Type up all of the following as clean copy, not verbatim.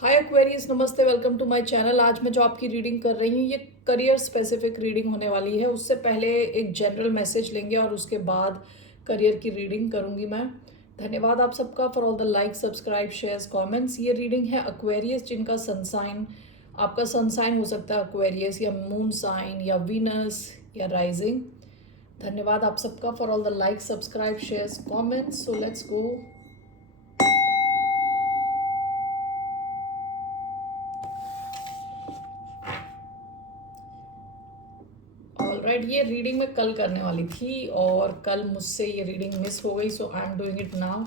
हाय Aquarius, नमस्ते, welcome to my channel. आज मैं जो आपकी रीडिंग कर रही हूँ ये करियर स्पेसिफिक रीडिंग होने वाली है। उससे पहले एक जनरल मैसेज लेंगे और उसके बाद करियर की रीडिंग करूँगी मैं। धन्यवाद आप सबका for all the like, subscribe, shares, comments. ये रीडिंग है एक्वेरियस जिनका सन साइन, आपका सन साइन हो सकता है एक्वेरियस या मून साइन या वीनस या राइजिंग। धन्यवाद आप सबका for all the like, subscribe, shares, comments. So let's go. Alright, ये रीडिंग मैं कल करने वाली थी और कल मुझसे ये रीडिंग मिस हो गई, so I am doing it now.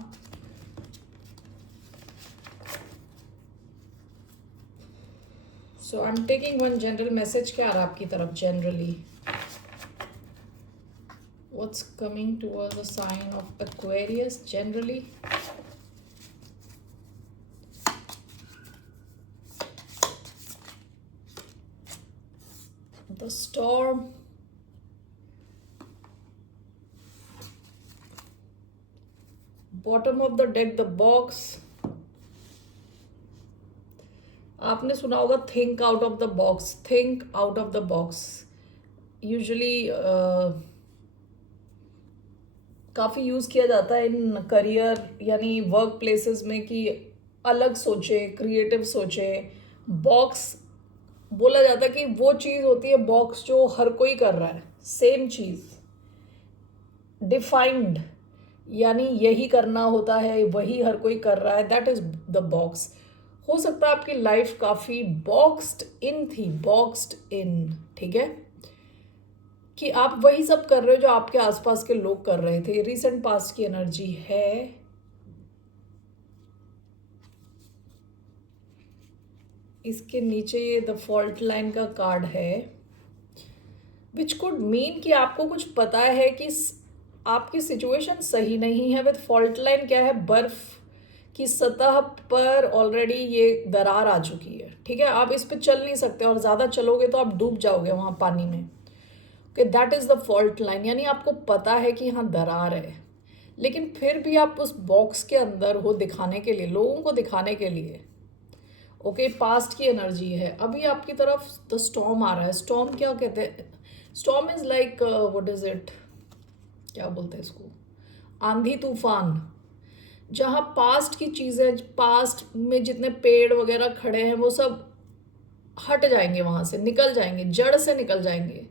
So I am taking one general message. क्या आ रहा है आपकी तरफ generally? What's coming towards the sign of Aquarius generally? The storm, bottom of the deck, the box. आपने सुना होगा think out of the box, think out of the box. Usually काफ़ी यूज़ किया जाता है इन करियर यानी work places में कि अलग सोचे, क्रिएटिव सोचे। बॉक्स बोला जाता है कि वो चीज़ होती है बॉक्स जो हर कोई कर रहा है, सेम चीज़ डिफाइंड, यानी यही करना होता है, वही हर कोई कर रहा है, दैट इज द बॉक्स। हो सकता है आपकी लाइफ काफ़ी बॉक्स्ड इन थी, बॉक्स्ड इन, ठीक है, कि आप वही सब कर रहे हो जो आपके आसपास के लोग कर रहे थे। रिसेंट पास्ट की एनर्जी है। इसके नीचे ये द फॉल्ट लाइन का कार्ड है, विच कुड मीन कि आपको कुछ पता है कि आपकी सिचुएशन सही नहीं है। विद फॉल्ट लाइन क्या है? बर्फ की सतह पर ऑलरेडी ये दरार आ चुकी है, ठीक है। आप इस पे चल नहीं सकते और ज़्यादा चलोगे तो आप डूब जाओगे वहाँ पानी में। Okay, that is the fault line, यानी आपको पता है कि यहाँ दरार है, लेकिन फिर भी आप उस बॉक्स के अंदर हो दिखाने के लिए, लोगों को दिखाने के लिए। ओके, पास्ट की एनर्जी है। अभी आपकी तरफ द स्टॉर्म आ रहा है। स्टॉर्म क्या कहते हैं? Storm is like what is it, क्या बोलते हैं इसको? आंधी तूफान। जहाँ पास्ट की चीज़ें, पास्ट में जितने पेड़ वगैरह खड़े हैं वो सब हट जाएंगे, वहाँ से निकल जाएंगे, जड़ से निकल जाएंगे।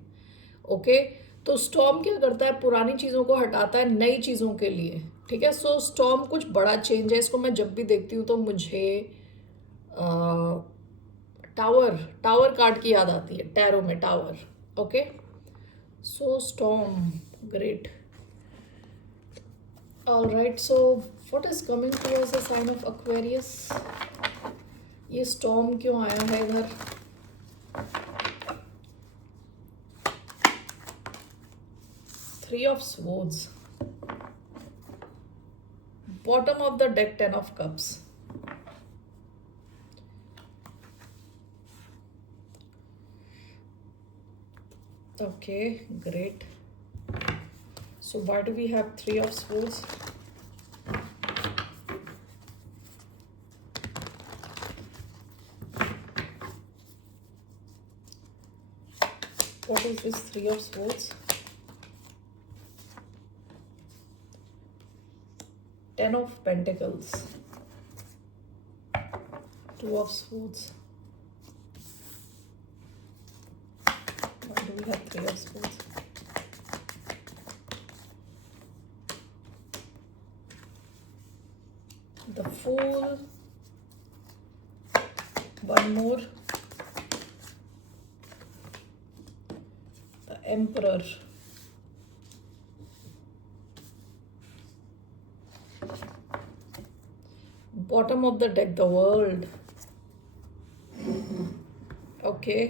ओके, तो स्टॉर्म क्या करता है? पुरानी चीज़ों को हटाता है नई चीज़ों के लिए, ठीक है। सो स्टॉर्म कुछ बड़ा चेंज है। इसको मैं जब भी देखती हूँ तो मुझे टावर, टावर कार्ड की याद आती है, टैरो में tower. Okay, so storm, great. All right, so what is coming towards the sign of Aquarius? ये स्टॉर्म क्यों आया है इधर? Three of swords, bottom of the deck, ten of cups. Okay, great. So why do we have three of swords? What is this three of swords? Ten of pentacles, two of swords. Why do we have three of swords? The Fool, one more, the Emperor, bottom of the deck, the World. Okay,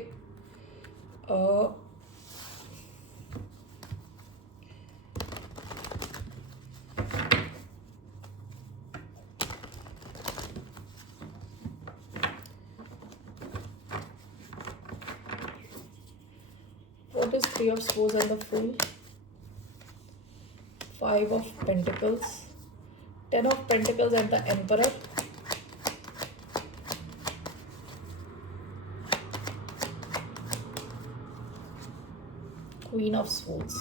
what is three of swords and the Fool? Five of pentacles, ten of pentacles and the Emperor. Queen of Swords.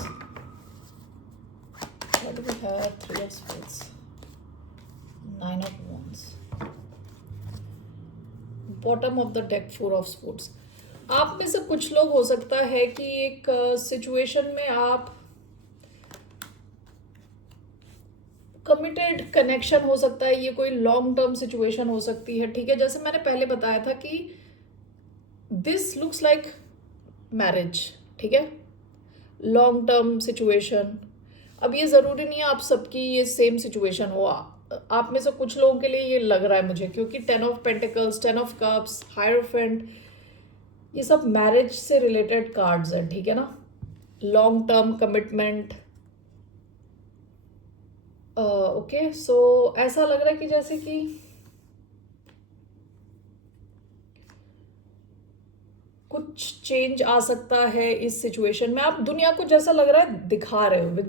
What do we have? Three of Swords. Nine of Wands. Bottom of the deck, Four of Swords. आप में से कुछ लोग हो सकता है कि एक सिचुएशन में आप कमिटेड कनेक्शन हो सकता है, ये कोई लॉन्ग टर्म सिचुएशन हो सकती है, ठीक है। जैसे मैंने पहले बताया था कि दिस लुक्स लाइक मैरिज, ठीक है, लॉन्ग टर्म सिचुएशन। अब ये ज़रूरी नहीं है आप सबकी ये सेम सिचुएशन हो, आप में से कुछ लोगों के लिए ये लग रहा है मुझे, क्योंकि 10 of pentacles, 10 of cups, hierophant, ये सब मैरिज से रिलेटेड कार्ड्स हैं, ठीक है ना, लॉन्ग टर्म कमिटमेंट। ओके, सो ऐसा लग रहा है कि जैसे कि कुछ चेंज आ सकता है इस सिचुएशन में। आप दुनिया को जैसा लग रहा है दिखा रहे हो विद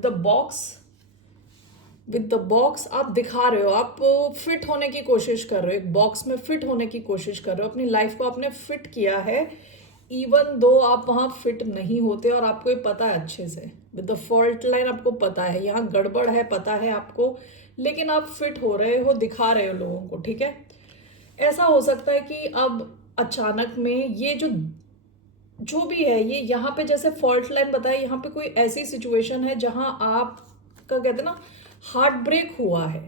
द बॉक्स आप दिखा रहे हो, आप फिट होने की कोशिश कर रहे हो, एक बॉक्स में फिट होने की कोशिश कर रहे हो, अपनी लाइफ को आपने फिट किया है, इवन दो आप वहाँ फिट नहीं होते और आपको ये पता है अच्छे से, विद द फॉल्ट लाइन आपको पता है यहाँ गड़बड़ है, पता है आपको, लेकिन आप फिट हो रहे हो, दिखा रहे हो लोगों को, ठीक है। ऐसा हो सकता है कि अब अचानक में ये जो भी है, ये यहाँ पे जैसे फॉल्ट लाइन बताया, यहाँ पे कोई ऐसी सिचुएशन है जहाँ आपका कहते हैं ना हार्ट ब्रेक हुआ है,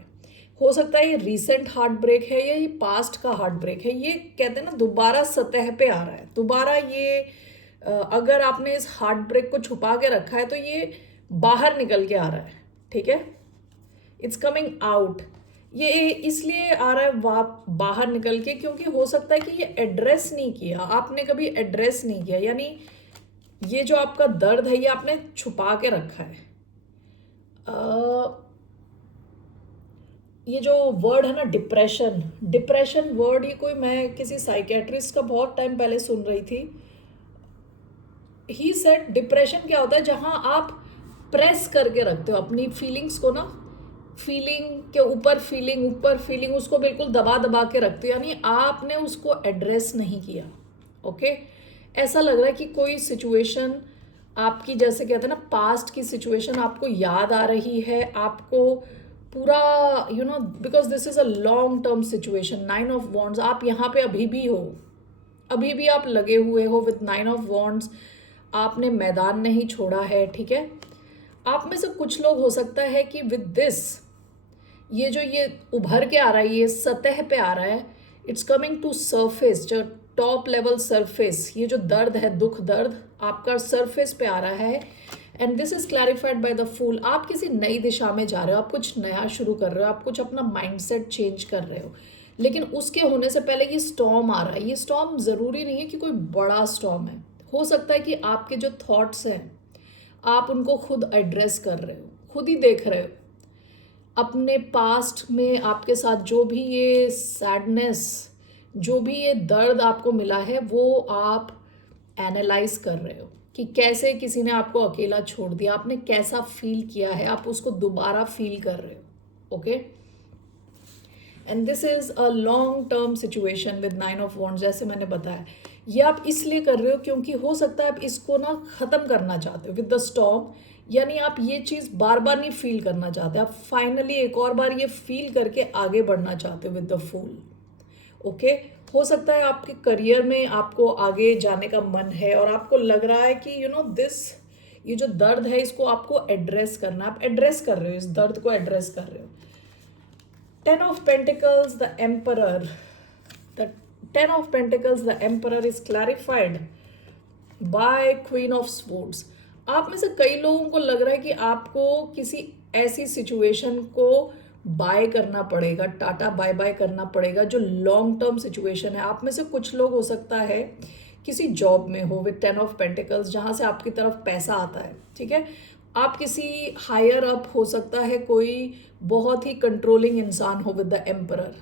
हो सकता है ये रीसेंट हार्ट ब्रेक है या ये पास्ट का हार्ट ब्रेक है, ये कहते हैं ना दोबारा सतह पे आ रहा है, दोबारा ये अगर आपने इस हार्ट ब्रेक को छुपा के रखा है तो ये बाहर निकल के आ रहा है, ठीक है, इट्स कमिंग आउट। ये इसलिए आ रहा है बाहर निकल के क्योंकि हो सकता है कि ये एड्रेस नहीं किया आपने, कभी एड्रेस नहीं किया, यानी ये जो आपका दर्द है ये आपने छुपा के रखा है। ये जो वर्ड है ना डिप्रेशन वर्ड, ये कोई मैं किसी साइकेट्रिस्ट का बहुत टाइम पहले सुन रही थी, ही सेड डिप्रेशन क्या होता है, जहां आप प्रेस करके रखते हो अपनी फीलिंग्स को ना, फीलिंग के ऊपर फीलिंग उसको बिल्कुल दबा दबा के रखते हो, यानी आपने उसको एड्रेस नहीं किया। ओके, ऐसा लग रहा है कि कोई सिचुएशन आपकी, जैसे कहते हैं ना पास्ट की सिचुएशन आपको याद आ रही है, आपको पूरा because this is a long term situation, 9 of wands, आप यहाँ पे अभी भी आप लगे हुए हो विद 9 ऑफ वॉन्ड्स, आपने मैदान नहीं छोड़ा है, ठीक है। आप में से कुछ लोग हो सकता है कि विद दिस ये उभर के आ रहा है, ये सतह पे आ रहा है, इट्स कमिंग टू सरफेस, जो टॉप लेवल सरफेस, ये जो दर्द है, दुख दर्द आपका सरफेस पे आ रहा है, and this is clarified by the fool. आप किसी नई दिशा में जा रहे हो, आप कुछ नया शुरू कर रहे हो, आप कुछ अपना माइंडसेट चेंज कर रहे हो, लेकिन उसके होने से पहले ये स्टॉर्म आ रहा है। ये स्टॉर्म ज़रूरी नहीं है कि कोई बड़ा स्टॉर्म है, हो सकता है कि आपके जो थॉट्स हैं आप उनको खुद एड्रेस कर रहे हो, खुद ही देख रहे हो, अपने पास्ट में आपके साथ जो भी ये सैडनेस, जो भी ये दर्द आपको मिला है, वो आप एनालाइज कर रहे हो कि कैसे किसी ने आपको अकेला छोड़ दिया, आपने कैसा फील किया है, आप उसको दोबारा फील कर रहे हो। Okay, and this is a long term situation with 9 of wands, जैसे मैंने बताया, ये आप इसलिए कर रहे हो क्योंकि हो सकता है आप इसको ना ख़त्म करना चाहते हो विद द स्टॉर्म, यानी आप ये चीज़ बार बार नहीं फील करना चाहते, आप फाइनली एक और बार ये फील करके आगे बढ़ना चाहते हो विद द फूल। ओके, हो सकता है आपके करियर में आपको आगे जाने का मन है और आपको लग रहा है कि ये जो दर्द है इसको आपको एड्रेस करना, आप एड्रेस कर रहे हो, इस दर्द को एड्रेस कर रहे हो। 10 of Pentacles, the Emperor. The 10 of Pentacles, the Emperor is clarified by Queen of Swords. आप में से कई लोगों को लग रहा है कि आपको किसी ऐसी सिचुएशन को बाय करना पड़ेगा, टाटा बाय बाय करना पड़ेगा, जो लॉन्ग टर्म सिचुएशन है। आप में से कुछ लोग हो सकता है किसी जॉब में हो विद 10 ऑफ पेंटिकल्स, जहाँ से आपकी तरफ पैसा आता है, ठीक है। आप किसी हायर अप, हो सकता है कोई बहुत ही कंट्रोलिंग इंसान हो विद द एम्परर,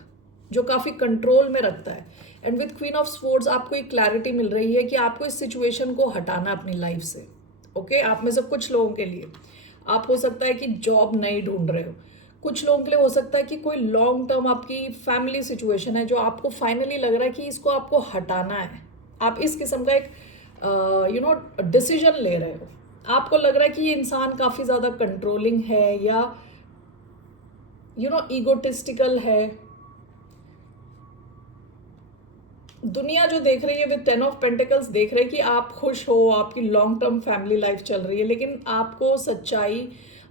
जो काफ़ी कंट्रोल में रखता है, and with queen of swords आपको एक क्लैरिटी मिल रही है कि आपको इस सिचुएशन को हटाना अपनी लाइफ से। ओके, आप में से कुछ लोगों के लिए आप हो सकता है कि जॉब नहीं ढूंढ रहे हो, कुछ लोगों के लिए हो सकता है कि कोई लॉन्ग टर्म आपकी फैमिली सिचुएशन है जो आपको फाइनली लग रहा है कि इसको आपको हटाना है, आप इस किस्म का एक डिसीजन ले रहे हो। आपको लग रहा है कि ये इंसान काफ़ी ज़्यादा कंट्रोलिंग है या ईगोटिस्टिकल है। दुनिया जो देख रही है विद 10 ऑफ पेंटिकल्स देख रहे हैं कि आप खुश हो, आपकी लॉन्ग टर्म फैमिली लाइफ चल रही है, लेकिन आपको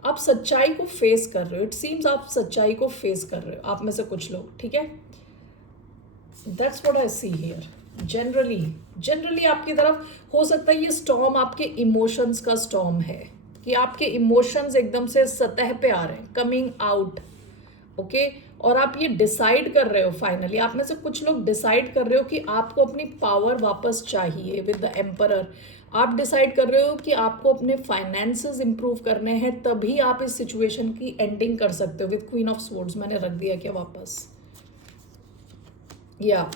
आप सच्चाई को फेस कर रहे हो। इट सीम्स आप सच्चाई को फेस कर रहे हो, आप में से कुछ लोग, ठीक है। That's what I see here. Generally आपकी तरफ हो सकता है ये स्टॉर्म आपके इमोशंस का स्टॉर्म है, कि आपके इमोशंस एकदम से सतह पे आ रहे हैं, कमिंग आउट, ओके। और आप ये डिसाइड कर रहे हो, फाइनली आप में से कुछ लोग डिसाइड कर रहे हो कि आपको अपनी पावर वापस चाहिए विद द एम्परर। आप डिसाइड कर रहे हो कि आपको अपने फाइनेंसेस इंप्रूव करने हैं, तभी आप इस सिचुएशन की एंडिंग कर सकते हो विद क्वीन ऑफ स्वॉर्ड्स। मैंने रख दिया क्या वापस, या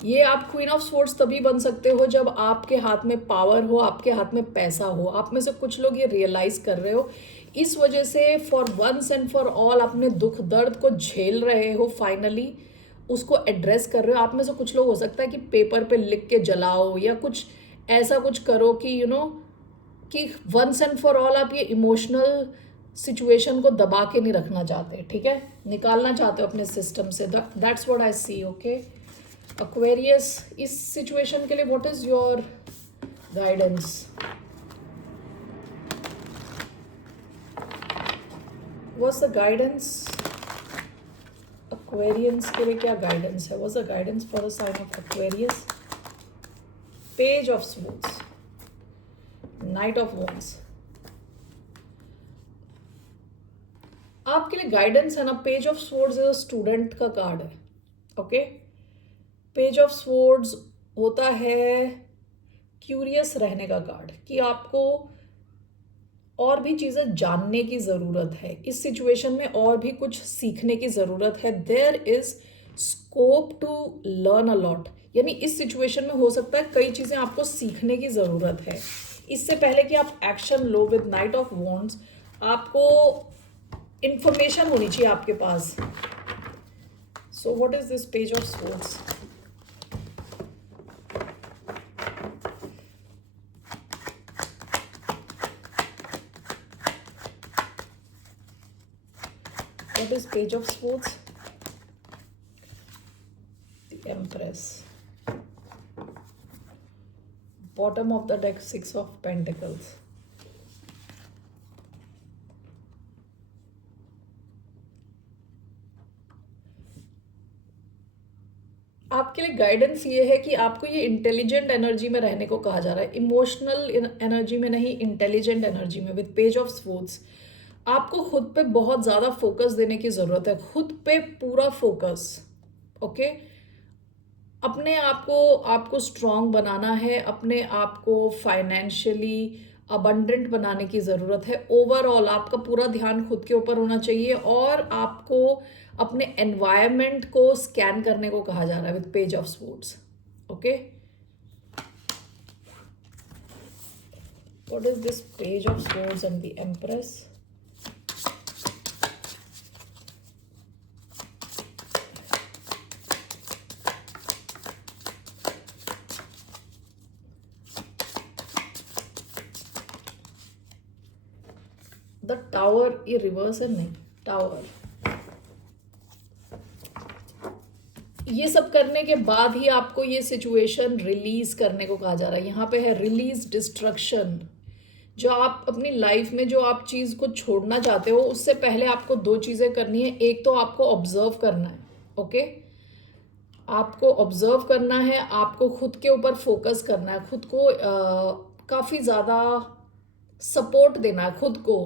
ये आप क्वीन ऑफ स्वॉर्ड्स तभी बन सकते हो जब आपके हाथ में पावर हो, आपके हाथ में पैसा हो। आप में से कुछ लोग ये रियलाइज कर रहे हो, इस वजह से for once and for all अपने दुख दर्द को झेल रहे हो, फाइनली उसको एड्रेस कर रहे हो। आप में से कुछ लोग हो सकता है कि पेपर पे लिख के जलाओ या कुछ ऐसा कुछ करो कि कि वंस एंड फॉर ऑल आप ये इमोशनल सिचुएशन को दबा के नहीं रखना चाहते, ठीक है, निकालना चाहते हो अपने सिस्टम से। That's what I see, okay. Aquarius, इस सिचुएशन के लिए what is your guidance? What's the guidance Aquarians के लिए? क्या गाइडेंस है? What's the guidance for the sign of Aquarius? Page of swords, knight of wands. आपके लिए गाइडेंस है ना, page of swords is student का कार्ड है, ओके। पेज ऑफ स्वॉर्ड्स होता है क्यूरियस रहने का कार्ड, कि आपको और भी चीज़ें जानने की ज़रूरत है, इस सिचुएशन में और भी कुछ सीखने की ज़रूरत है। There is scope to learn a lot, यानी इस सिचुएशन में हो सकता है कई चीज़ें आपको सीखने की ज़रूरत है। इससे पहले कि आप एक्शन लो विद नाइट ऑफ वॉन्ड्स, आपको इंफॉर्मेशन होनी चाहिए आपके पास। So what is this Page of Swords? What is page of swords? The Empress. Bottom of the deck, 6 of Pentacles. आपके लिए गाइडेंस ये है कि आपको ये इंटेलिजेंट एनर्जी में रहने को कहा जा रहा है, इमोशनल एनर्जी में नहीं, इंटेलिजेंट एनर्जी में। विद पेज ऑफ स्वॉर्ड्स आपको खुद पे बहुत ज़्यादा फोकस देने की ज़रूरत है, खुद पे पूरा फोकस, ओके। अपने आपको स्ट्रॉन्ग बनाना है, अपने आप को फाइनेंशियली अबंडेंट बनाने की ज़रूरत है। ओवरऑल आपका पूरा ध्यान खुद के ऊपर होना चाहिए, और आपको अपने एनवायरनमेंट को स्कैन करने को कहा जा रहा है with page of swords, okay. What is this Page of swords and the empress? The tower, ये रिवर्स है, नहीं, टावर। ये सब करने के बाद ही आपको ये सिचुएशन रिलीज करने को कहा जा रहा है। यहाँ पे है रिलीज डिस्ट्रक्शन। जो आप अपनी लाइफ में जो आप चीज़ को छोड़ना चाहते हो, उससे पहले आपको 2 चीज़ें करनी है। एक तो आपको ऑब्जर्व करना है, ओके, आपको ऑब्जर्व करना है, आपको खुद के ऊपर फोकस करना है, खुद को काफ़ी ज़्यादा सपोर्ट देना है खुद को।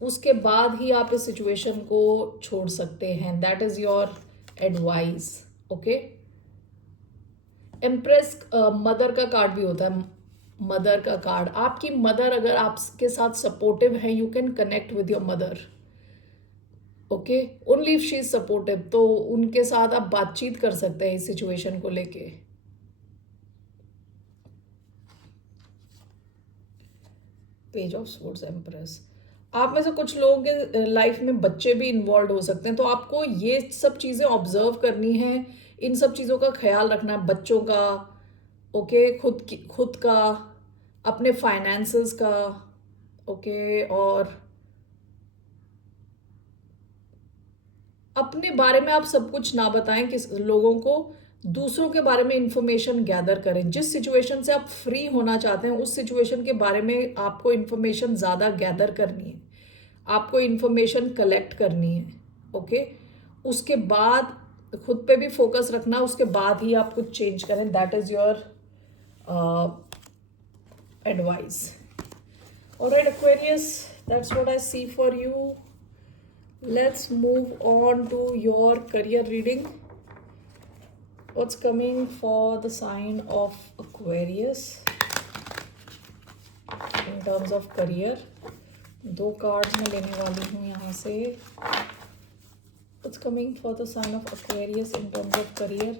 उसके बाद ही आप इस सिचुएशन को छोड़ सकते हैं। That is your advice, okay. Empress mother का कार्ड भी होता है, मदर का कार्ड। आपकी मदर अगर आपके साथ सपोर्टिव है, you can connect with your mother, okay, only if she is supportive, तो उनके साथ आप बातचीत कर सकते हैं इस सिचुएशन को लेके। Page of swords, empress. आप में से कुछ लोगों के लाइफ में बच्चे भी इन्वॉल्व हो सकते हैं, तो आपको ये सब चीज़ें ऑब्जर्व करनी है, इन सब चीज़ों का ख्याल रखना है, बच्चों का, ओके, खुद का, अपने फाइनेंसेस का, ओके, और अपने बारे में आप सब कुछ ना बताएं, किस लोगों को दूसरों के बारे में इंफॉर्मेशन गैदर करें। जिस सिचुएशन से आप फ्री होना चाहते हैं उस सिचुएशन के बारे में आपको इंफॉर्मेशन ज़्यादा गैदर करनी है, आपको इंफॉर्मेशन कलेक्ट करनी है, ओके। उसके बाद खुद पे भी फोकस रखना, उसके बाद ही आप कुछ चेंज करें। That is your advice. Alright, Aquarius, that's what I see for you. Let's move on to your career reading. What's coming for the sign of Aquarius in terms of career? 2 cards मैं लेने वाली हूँ यहाँ से. What's coming for the sign of Aquarius in terms of career?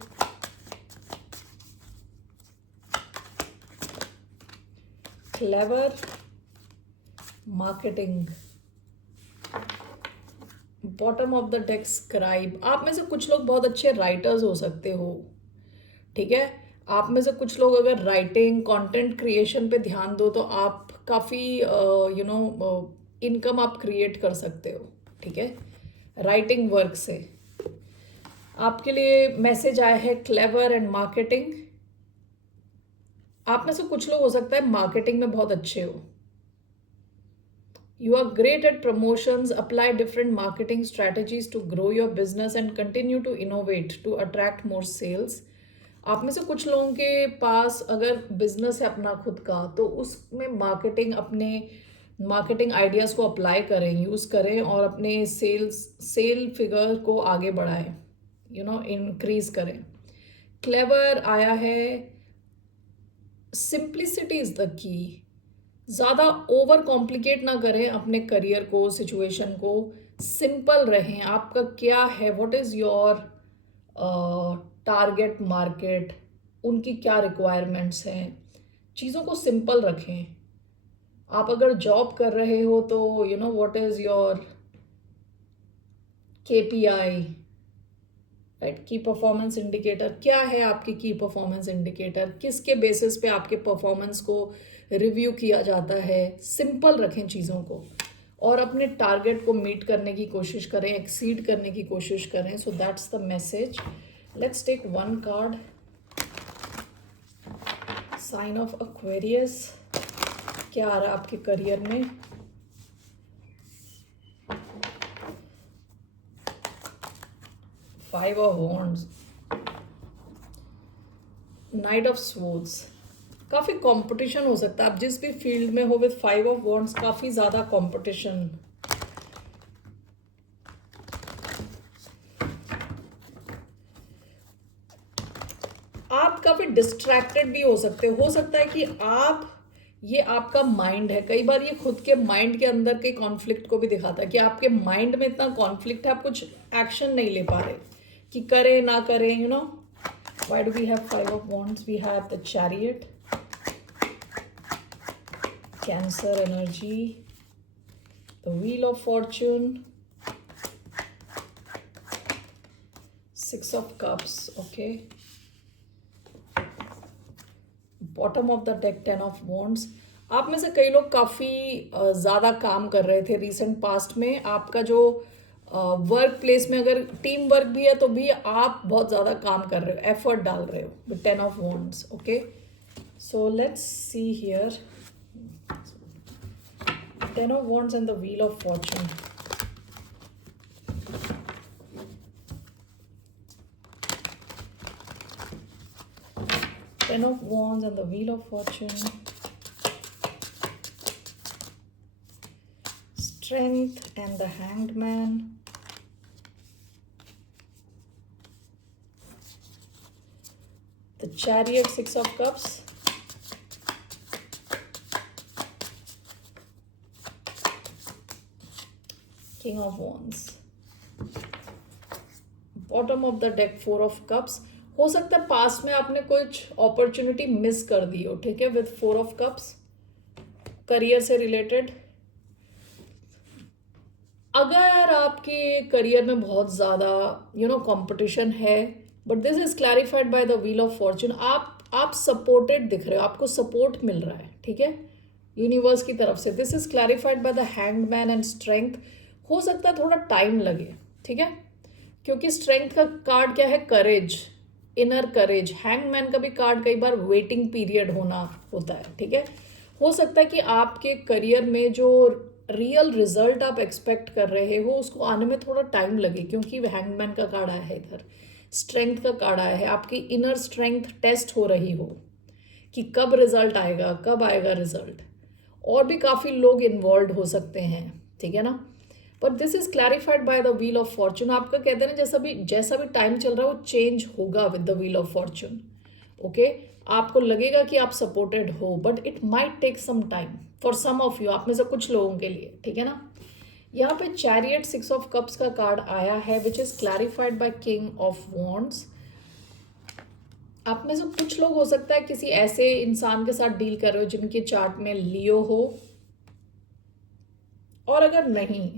Clever, marketing. Bottom of the deck scribe. आप में से कुछ लोग बहुत अच्छे राइटर्स हो सकते हो, ठीक है। आप में से कुछ लोग अगर राइटिंग, कंटेंट क्रिएशन पे ध्यान दो तो आप काफ़ी इनकम आप क्रिएट कर सकते हो, ठीक है, राइटिंग वर्क से. आपके लिए मैसेज आया है क्लेवर एंड मार्केटिंग. आप में से कुछ लोग हो सकता है मार्केटिंग में बहुत अच्छे हो. You are great at promotions. Apply different marketing strategies to grow your business and continue to innovate to attract more sales. आप में से कुछ लोगों के पास अगर बिजनेस है अपना खुद का तो उसमें मार्केटिंग आइडियाज़ को अप्लाई करें, यूज़ करें और अपने सेल फिगर को आगे बढ़ाएं, इंक्रीज करें. क्लेवर आया है. Simplicity is the key. ज़्यादा ओवर कॉम्प्लिकेट ना करें अपने करियर को, सिचुएशन को. सिंपल रहें. आपका क्या है, what is your target market, उनकी क्या रिक्वायरमेंट्स हैं, चीज़ों को सिंपल रखें. आप अगर जॉब कर रहे हो तो what is your KPI, right, की परफॉर्मेंस इंडिकेटर. क्या है आपकी की परफॉर्मेंस इंडिकेटर, किसके बेसिस पे आपके परफॉर्मेंस को रिव्यू किया जाता है. सिंपल रखें चीज़ों को और अपने टारगेट को मीट करने की कोशिश करें, एक्सीड करने की कोशिश करें. So that's the message. Let's take 1 card. Sign of Aquarius, क्या आ रहा है आपके करियर में. Five of wands, knight of swords. काफ़ी कंपटीशन हो सकता है. आप जिस भी फील्ड में हो विद 5 ऑफ वॉन्ड्स काफ़ी ज़्यादा कंपटीशन. आप काफ़ी डिस्ट्रैक्टेड भी हो सकते हो सकता है कि ये आपका माइंड है. कई बार ये खुद के माइंड के अंदर के कॉन्फ्लिक्ट को भी दिखाता है कि आपके माइंड में इतना कॉन्फ्लिक्ट है, आप कुछ एक्शन नहीं ले पा रहे कि करें ना करें. Why do we have 5 of wands? We have the chariot, Cancer energy, the wheel of fortune, 6 of cups, okay. Bottom of the deck 10 of wands. आप में से कई लोग काफ़ी ज़्यादा काम कर रहे थे रिसेंट पास्ट में. आपका जो वर्क प्लेस में अगर टीम वर्क भी है तो भी आप बहुत ज़्यादा काम कर रहे हो, एफर्ट डाल रहे हो with 10 of wands, okay. So let's see here 10 of wands and the wheel of fortune. Ten of wands and the wheel of fortune. Strength and the hanged man. The chariot, 6 of cups. King of wands. Bottom of the deck 4 of cups. हो सकता है past में आपने कुछ opportunity miss कर दी हो, ठीक है, विद 4 of cups करियर से रिलेटेड. अगर आपके करियर में बहुत ज़्यादा कंपटीशन है but this is clarified by the wheel of Fortune. आप सपोर्टेड दिख रहे हो, आपको सपोर्ट मिल रहा है, ठीक है, यूनिवर्स की तरफ से। This is clarified by the hanged man and strength. हो सकता है थोड़ा टाइम लगे, ठीक है, क्योंकि स्ट्रेंथ का कार्ड क्या है, करेज, इनर करेज। हैंगमैन का भी कार्ड कई बार वेटिंग पीरियड होना होता है, ठीक है। हो सकता है कि आपके करियर में जो रियल रिजल्ट आप एक्सपेक्ट कर रहे हो उसको आने में थोड़ा टाइम लगे, क्योंकि हैंगमैन का कार्ड आया है इधर, स्ट्रेंथ का कार्ड आया है। आपकी इनर स्ट्रेंथ टेस्ट हो रही हो कि कब रिजल्ट आएगा, कब आएगा रिजल्ट। और भी काफ़ी लोग इन्वॉल्व हो सकते हैं, ठीक है ना। But this is clarified by the wheel of Fortune. आपका कहते हैं ना, जैसा भी टाइम चल रहा है वो चेंज होगा with the wheel of fortune. Okay, आपको लगेगा कि आप सपोर्टेड हो, but it might take some time for some of you, आप में से कुछ लोगों के लिए, ठीक है ना। यहाँ पे चैरियट 6 ऑफ कप्स का कार्ड आया है which is clarified by king of wands. आप में से कुछ लोग हो सकता है किसी ऐसे इंसान के साथ डील कर रहे हो जिनके चार्ट में लियो हो, और अगर नहीं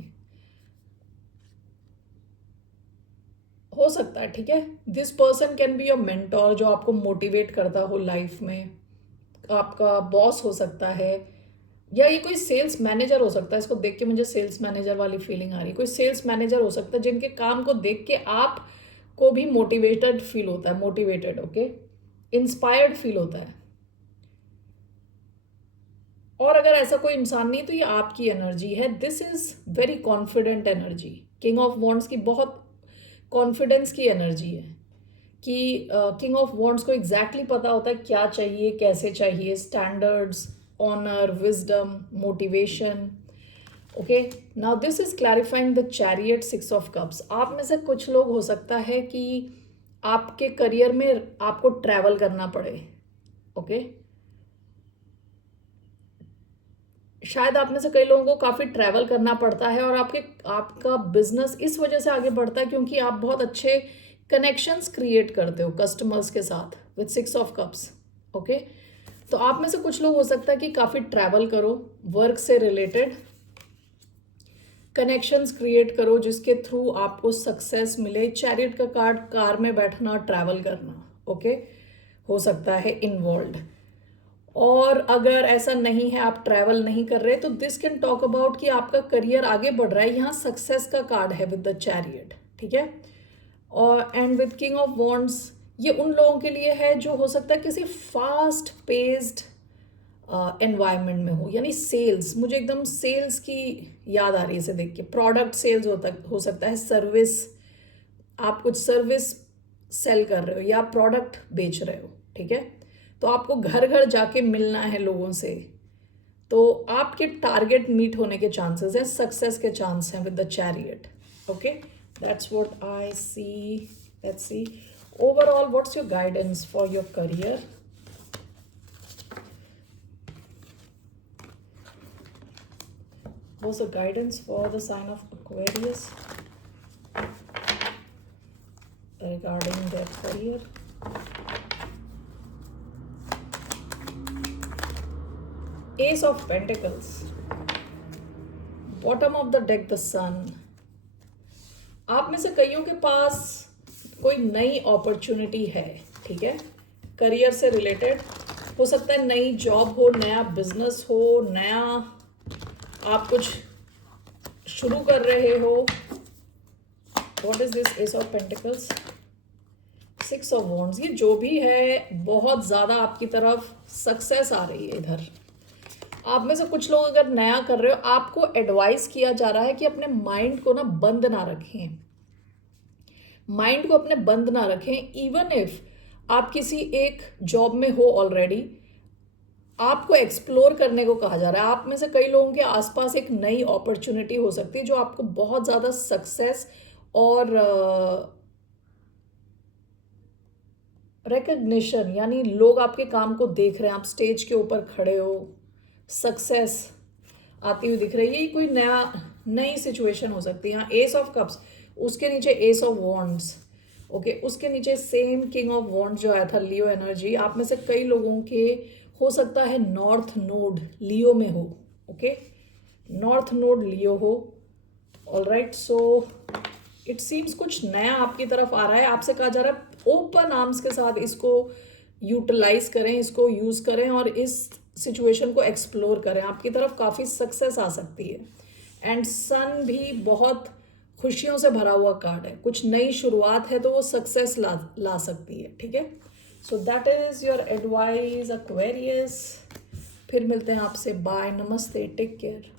हो सकता है, ठीक है, this person can be your mentor, जो आपको मोटिवेट करता हो लाइफ में। आपका बॉस हो सकता है, या ये कोई सेल्स मैनेजर हो सकता है। इसको देख के मुझे सेल्स मैनेजर वाली फीलिंग आ रही है। कोई सेल्स मैनेजर हो सकता है जिनके काम को देख के आप को भी मोटिवेटेड फील होता है, मोटिवेटेड, ओके, इंस्पायर्ड फील होता है। और अगर ऐसा कोई इंसान नहीं तो ये आपकी एनर्जी है। This is very confident energy. King of wands की बहुत कॉन्फिडेंस की एनर्जी है कि किंग ऑफ वॉन्ड्स को एग्जैक्टली पता होता है क्या चाहिए, कैसे चाहिए, standards, honour, wisdom, motivation. Okay, now this is clarifying the chariot 6 of cups. आप में से कुछ लोग हो सकता है कि आपके करियर में आपको ट्रैवल करना पड़े, ओके, शायद आप में से कई लोगों को काफ़ी ट्रैवल करना पड़ता है, और आपका बिजनेस इस वजह से आगे बढ़ता है क्योंकि आप बहुत अच्छे कनेक्शंस क्रिएट करते हो कस्टमर्स के साथ विथ 6 ऑफ कप्स। ओके, तो आप में से कुछ लोग हो सकता है कि काफ़ी ट्रैवल करो, वर्क से रिलेटेड कनेक्शंस क्रिएट करो जिसके थ्रू आपको सक्सेस मिले। चैरियट का कार्ड, कार में बैठना, ट्रैवल करना, ओके, हो सकता है इन्वॉल्व। और अगर ऐसा नहीं है, आप ट्रैवल नहीं कर रहे, तो दिस कैन टॉक अबाउट कि आपका करियर आगे बढ़ रहा है। यहाँ सक्सेस का कार्ड है विद द चैरियट, ठीक है। और and with king of wands, ये उन लोगों के लिए है जो हो सकता है किसी फास्ट पेस्ड एनवायरनमेंट में हो, यानी सेल्स। मुझे एकदम सेल्स की याद आ रही है इसे देख के। प्रोडक्ट सेल्स हो सकता है, सर्विस, आप कुछ सर्विस सेल कर रहे हो या प्रोडक्ट बेच रहे हो, ठीक है, तो आपको घर घर जाके मिलना है लोगों से, तो आपके टारगेट मीट होने के चांसेस हैं, सक्सेस के चांस हैं with the chariot. Okay, that's what I see. Let's see overall what's your guidance for your career. What's the guidance for the sign of Aquarius regarding their career? Ace of Pentacles, bottom of the deck the Sun। आप में से कईयों के पास कोई नई opportunity है, ठीक है, करियर से रिलेटेड। हो सकता है नई जॉब हो, नया बिजनेस हो, नया आप कुछ शुरू कर रहे हो। What is this S of pentacles, 6 of wands. ये जो भी है बहुत ज़्यादा आपकी तरफ सक्सेस आ रही है इधर। आप में से कुछ लोग अगर नया कर रहे हो, आपको एडवाइस किया जा रहा है कि अपने माइंड को ना बंद ना रखें, माइंड को अपने बंद ना रखें। इवन इफ आप किसी एक जॉब में हो ऑलरेडी, आपको एक्सप्लोर करने को कहा जा रहा है। आप में से कई लोगों के आसपास एक नई अपॉर्चुनिटी हो सकती है जो आपको बहुत ज़्यादा सक्सेस और रिकग्निशन, यानी लोग आपके काम को देख रहे हैं, आप स्टेज के ऊपर खड़े हो, सक्सेस आती हुई दिख रही है। ये कोई नई सिचुएशन हो सकती है। यहाँ एस ऑफ कप्स, उसके नीचे एस ऑफ वॉन्ड्स, ओके, उसके नीचे सेम किंग ऑफ वॉन्ड्स जो आया था, लियो एनर्जी। आप में से कई लोगों के हो सकता है नॉर्थ नोड लियो में हो, ओके, नॉर्थ नोड लियो हो। All right, so it seems कुछ नया आपकी तरफ आ रहा है। आपसे कहा जा रहा है ओपन आर्म्स के साथ इसको यूटिलाइज करें, इसको यूज़ करें और इस सिचुएशन को एक्सप्लोर करें। आपकी तरफ काफ़ी सक्सेस आ सकती है। एंड सन भी बहुत खुशियों से भरा हुआ कार्ड है, कुछ नई शुरुआत है तो वो सक्सेस ला सकती है। ठीक है, so that is your advice Aquarius. फिर मिलते हैं आपसे। बाय, नमस्ते, टेक केयर।